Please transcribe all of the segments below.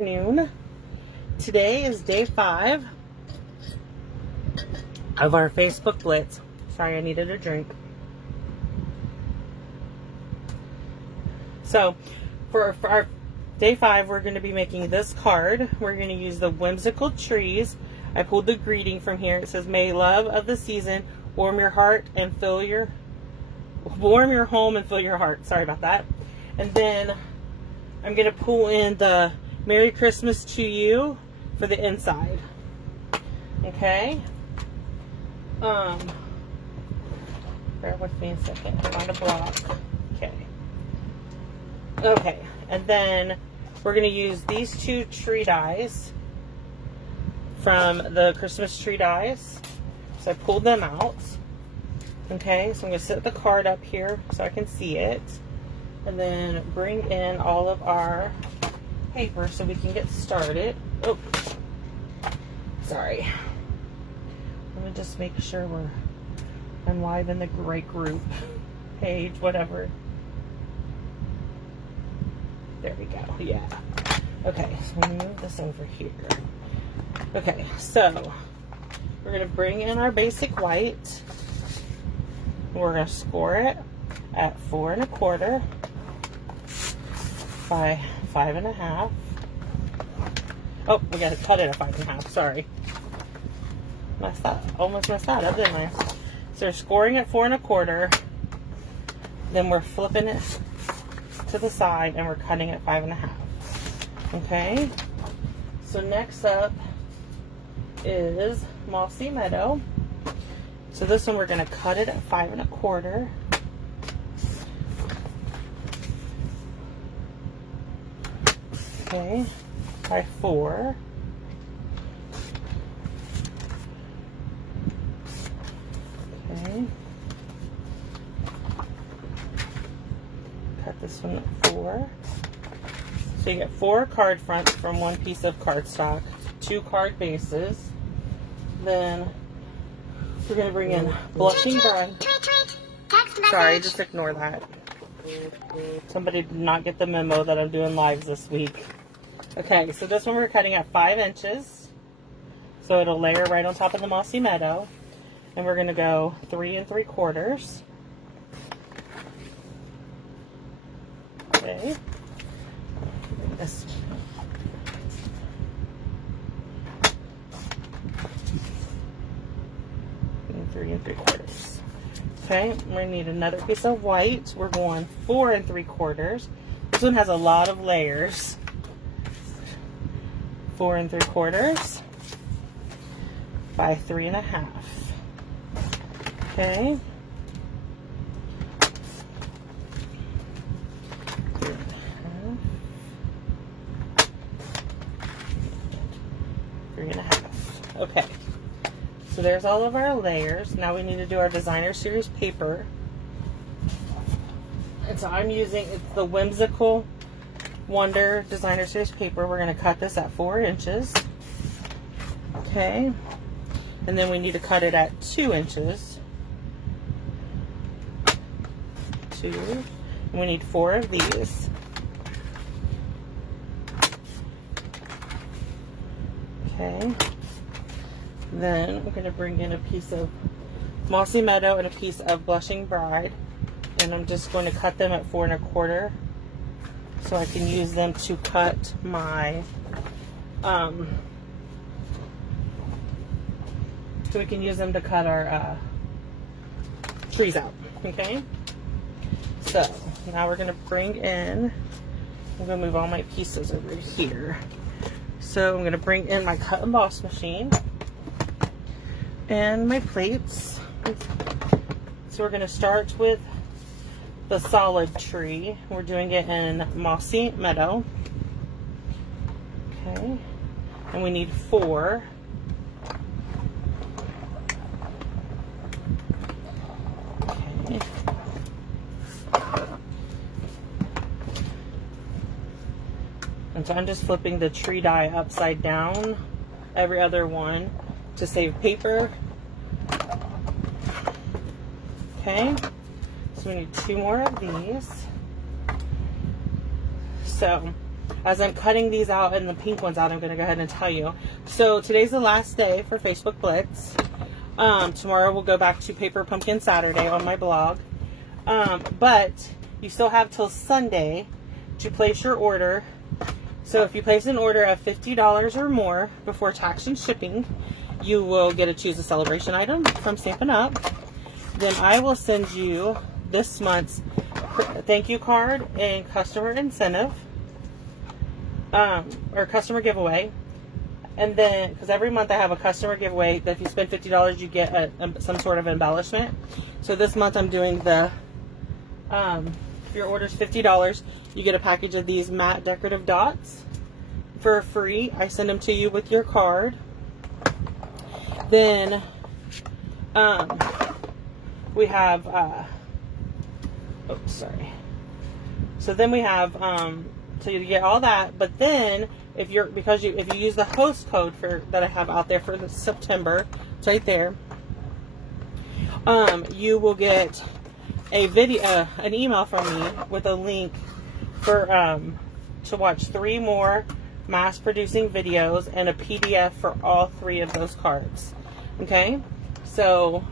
Noon. Today is day 5 of our Facebook Blitz. Sorry, I needed a drink. So, for our day 5, we're going to be making this card. We're going to use the Whimsical trees. I pulled the greeting from here. It says, "May love of the season warm your heart and warm your home and fill your heart." Sorry about that. And then I'm going to pull in the "Merry Christmas to you" for the inside. Okay. Bear with me a second. I'm on the block. Okay. And then we're going to use these 2 tree dies from the Christmas tree dies. So I pulled them out. Okay. So I'm going to set the card up here so I can see it. And then bring in all of our paper so we can get started. Oh, sorry. Let me just make sure I'm live in the great group page, whatever. There we go. Yeah. Okay, so we'll move this over here. Okay, so we're gonna bring in our basic white. We're gonna score it at 4 1/4 by 5 1/2. Oh, we gotta cut it at 5 1/2. Sorry. Almost messed that up, didn't I? So we're scoring at 4 1/4. Then we're flipping it to the side and we're cutting at 5 1/2. Okay. So next up is Mossy Meadow. So this one we're gonna cut it at 5 1/4. Okay, by 4. Okay. Cut this one at 4. So you get 4 card fronts from 1 piece of cardstock, 2 card bases. Then we're going to bring in Blushing Bride. Sorry, just ignore that. Somebody did not get the memo that I'm doing lives this week. Okay, so this one we're cutting at 5 inches. So it'll layer right on top of the Mossy Meadow. And we're going to go 3 3/4. Okay. This. And 3 3/4. Okay, we're going to need another piece of white. We're going 4 3/4. This one has a lot of layers. 4 3/4 by 3 1/2. Okay. 3 1/2. 3 1/2. Okay. So there's all of our layers. Now we need to do our designer series paper. And so I'm using, it's the Whimsical Wonder designer series paper. We're going to cut this at 4 inches. Okay. And then we need to cut it at 2 inches. 2. And we need 4 of these. Okay. Then we're going to bring in a piece of Mossy Meadow and a piece of Blushing Bride. And I'm just going to cut them at 4 1/4 so I can use them to cut my, so we can use them to cut our trees out. Okay? So now we're going to bring in, I'm going to move all my pieces over here. So I'm going to bring in my cut and emboss machine and my plates. So we're going to start with the solid tree. We're doing it in Mossy Meadow. Okay. And we need 4. Okay. And so I'm just flipping the tree die upside down, every other one, to save paper. Okay, so we need 2 more of these. So as I'm cutting these out and the pink ones out, I'm going to go ahead and tell you. So today's the last day for Facebook Blitz. Tomorrow we'll go back to Paper Pumpkin Saturday on my blog. But you still have till Sunday to place your order. So if you place an order of $50 or more before tax and shipping, you will get to choose a celebration item from Stampin' Up. Then I will send you this month's thank you card and customer incentive, or customer giveaway. And then, because every month I have a customer giveaway that if you spend $50, you get some sort of embellishment. So this month I'm doing the, if your order's $50, you get a package of these matte decorative dots for free. I send them to you with your card. Then, we have, oops, sorry. So then we have, so you get all that, but then if you use the host code that I have out there for the September, it's right there. You will get a video, an email from me with a link for to watch 3 more mass producing videos and a PDF for all 3 of those cards. Okay, so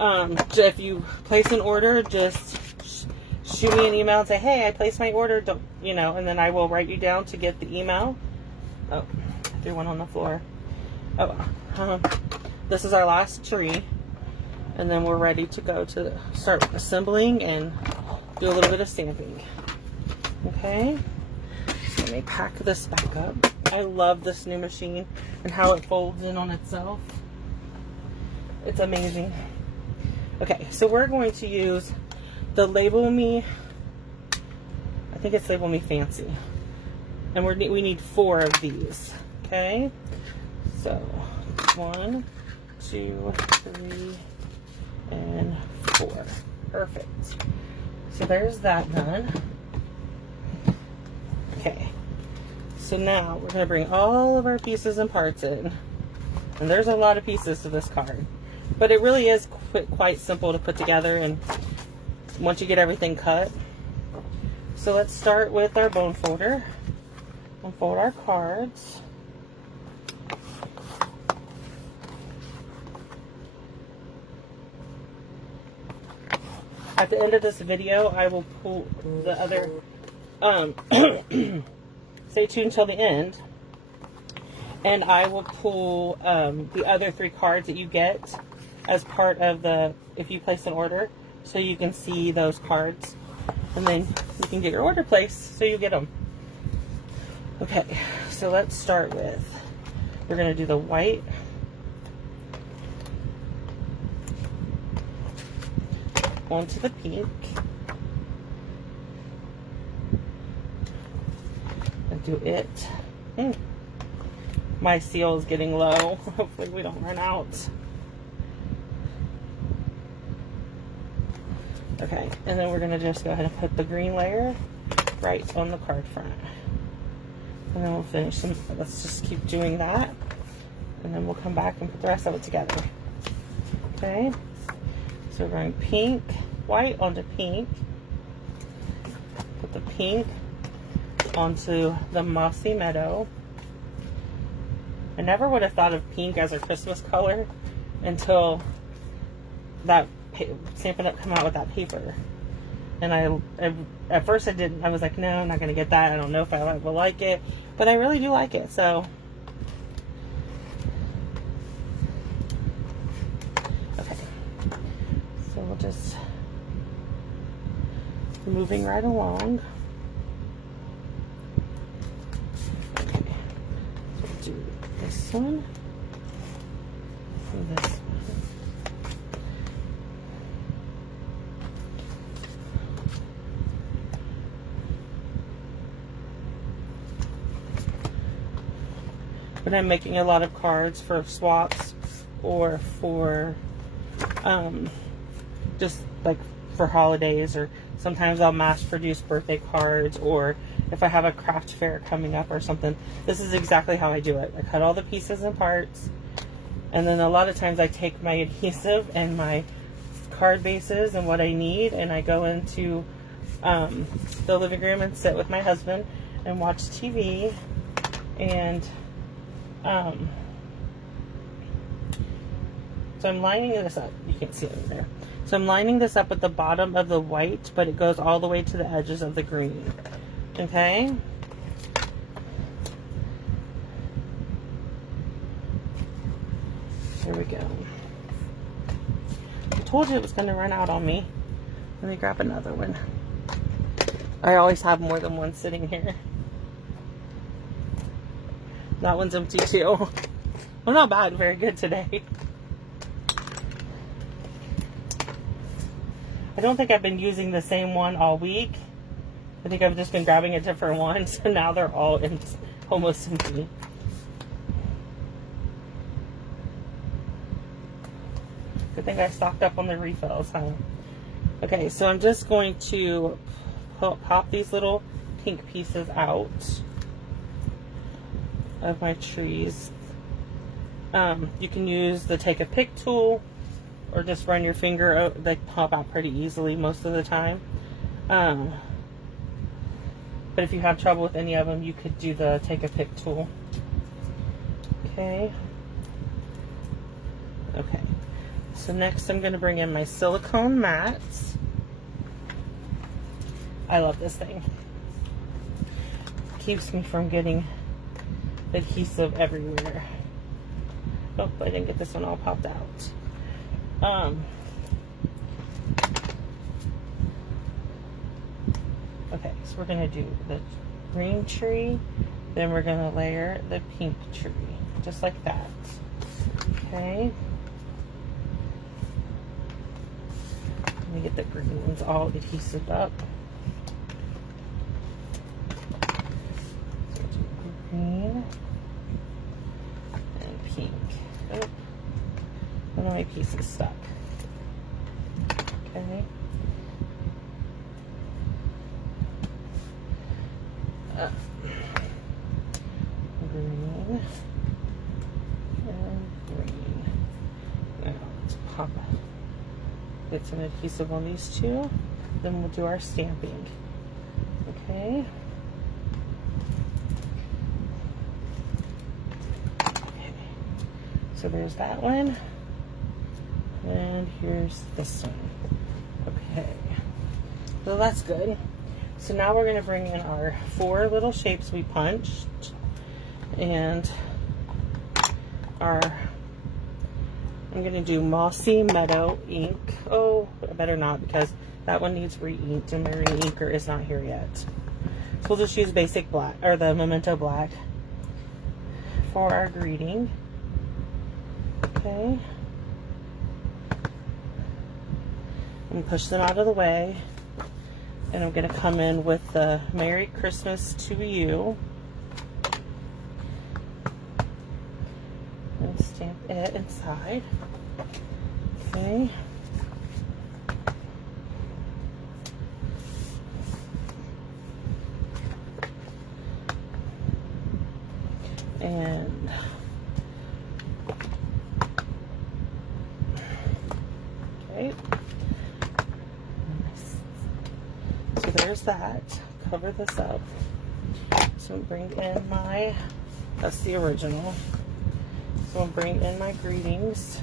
if you place an order, just shoot me an email and say, hey, I placed my order, don't, and then I will write you down to get the email. Oh, I threw one on the floor. Oh, this is our last tree, and then we're ready to go to start assembling and do a little bit of stamping. Okay, let me pack this back up. I love this new machine and how it folds in on itself. It's amazing. Okay, so we're going to use the Label Me, I think it's Label Me Fancy. And we need 4 of these, okay? So, 1, 2, 3, and 4. Perfect. So there's that done. Okay. So now we're gonna bring all of our pieces and parts in. And there's a lot of pieces to this card. But it really is quite simple to put together, and once you get everything cut. So let's start with our bone folder. Unfold our cards. At the end of this video, I will pull the other, stay tuned until the end, and I will pull the other 3 cards that you get as part of if you place an order, so you can see those cards, and then you can get your order placed so you get them. Okay, so let's start with, we're going to do the white, onto the pink, and do it. My seal is getting low. Hopefully we don't run out. Okay, and then we're going to just go ahead and put the green layer right on the card front. And then we'll finish some, let's just keep doing that. And then we'll come back and put the rest of it together. Okay, so we're going pink, white onto pink. Put the pink onto the Mossy Meadow. I never would have thought of pink as a Christmas color until that Stampin' Up! Come out with that paper. And I at first I was like, no, I'm not going to get that. I don't know if I will like it. But I really do like it, so. Okay. So we'll just, moving right along. Okay. So we'll do this one. And this one. When I'm making a lot of cards for swaps or for just like for holidays, or sometimes I'll mass produce birthday cards, or if I have a craft fair coming up or something, this is exactly how I do it. I cut all the pieces and parts, and then a lot of times I take my adhesive and my card bases and what I need, and I go into the living room and sit with my husband, and watch TV. And so I'm lining this up. You can't see it over there. So I'm lining this up at the bottom of the white, but it goes all the way to the edges of the green. Okay? Here we go. I told you it was going to run out on me. Let me grab another one. I always have more than one sitting here. That one's empty too. Well, not bad. Very good today. I don't think I've been using the same one all week. I think I've just been grabbing a different one. So now they're all almost empty. Good thing I stocked up on the refills, huh? Okay, so I'm just going to pop these little pink pieces out of my trees. You can use the take a pick tool or just run your finger out. They pop out pretty easily most of the time. But if you have trouble with any of them, you could do the take a pick tool. Okay. Okay. So next I'm going to bring in my silicone mats. I love this thing. Keeps me from getting adhesive everywhere. Oh, I didn't get this one all popped out. Okay, so we're going to do the green tree, then we're going to layer the pink tree, just like that. Okay. Let me get the green ones all adhesive up. Green and pink. Oh, one of my pieces stuck. Okay. Green and green. Now let's pop it. Get some adhesive on these two. Then we'll do our stamping. Okay. So there's that one, and here's this one. Okay, so that's good. So now we're going to bring in our 4 little shapes we punched, and I'm going to do Mossy Meadow ink. Oh, I better not, because that one needs re-inked and my re-inker is not here yet. So we'll just use basic black, or the Memento Black for our greeting. Okay. And push them out of the way. And I'm going to come in with the Merry Christmas to You. And stamp it inside. Okay. And okay. So there's that. Cover this up. So bring in my, that's the original. So I'll bring in my greetings.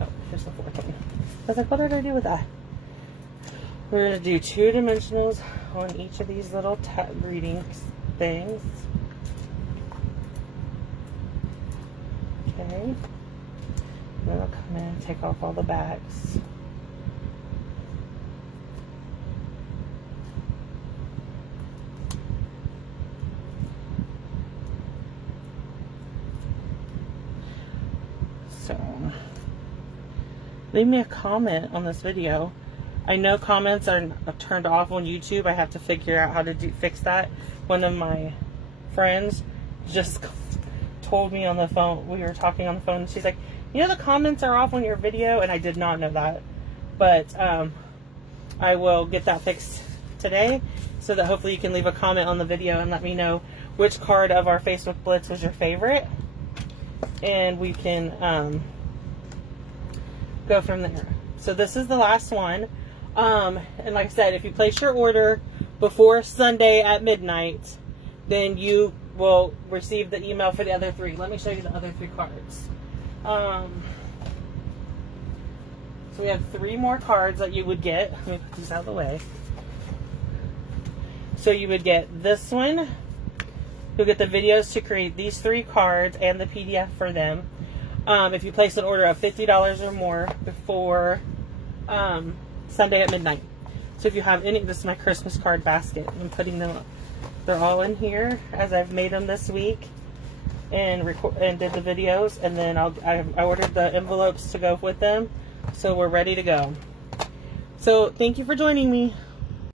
Oh, here's the 4th one. I was like, what did I do with that? We're going to do 2 dimensionals on each of these little greetings things. Okay. And then I'll come in and take off all the backs. So, leave me a comment on this video. I know comments are turned off on YouTube. I have to figure out how to fix that. One of my friends just told me on the phone, we were talking on the phone, and she's like, you know the comments are off on your video, and I did not know that. But I will get that fixed today so that hopefully you can leave a comment on the video and let me know which card of our Facebook Blitz was your favorite. And we can go from there. So this is the last one. And like I said, if you place your order before Sunday at midnight, then you will receive the email for the other 3. Let me show you the other 3 cards. So we have 3 more cards that you would get. Let me put these out of the way. So you would get this one. You'll get the videos to create these 3 cards and the PDF for them. If you place an order of $50 or more before Sunday at midnight. So if you have any, this is my Christmas card basket. I'm putting them, they're all in here as I've made them this week and did the videos. And then I ordered the envelopes to go with them. So we're ready to go. So thank you for joining me.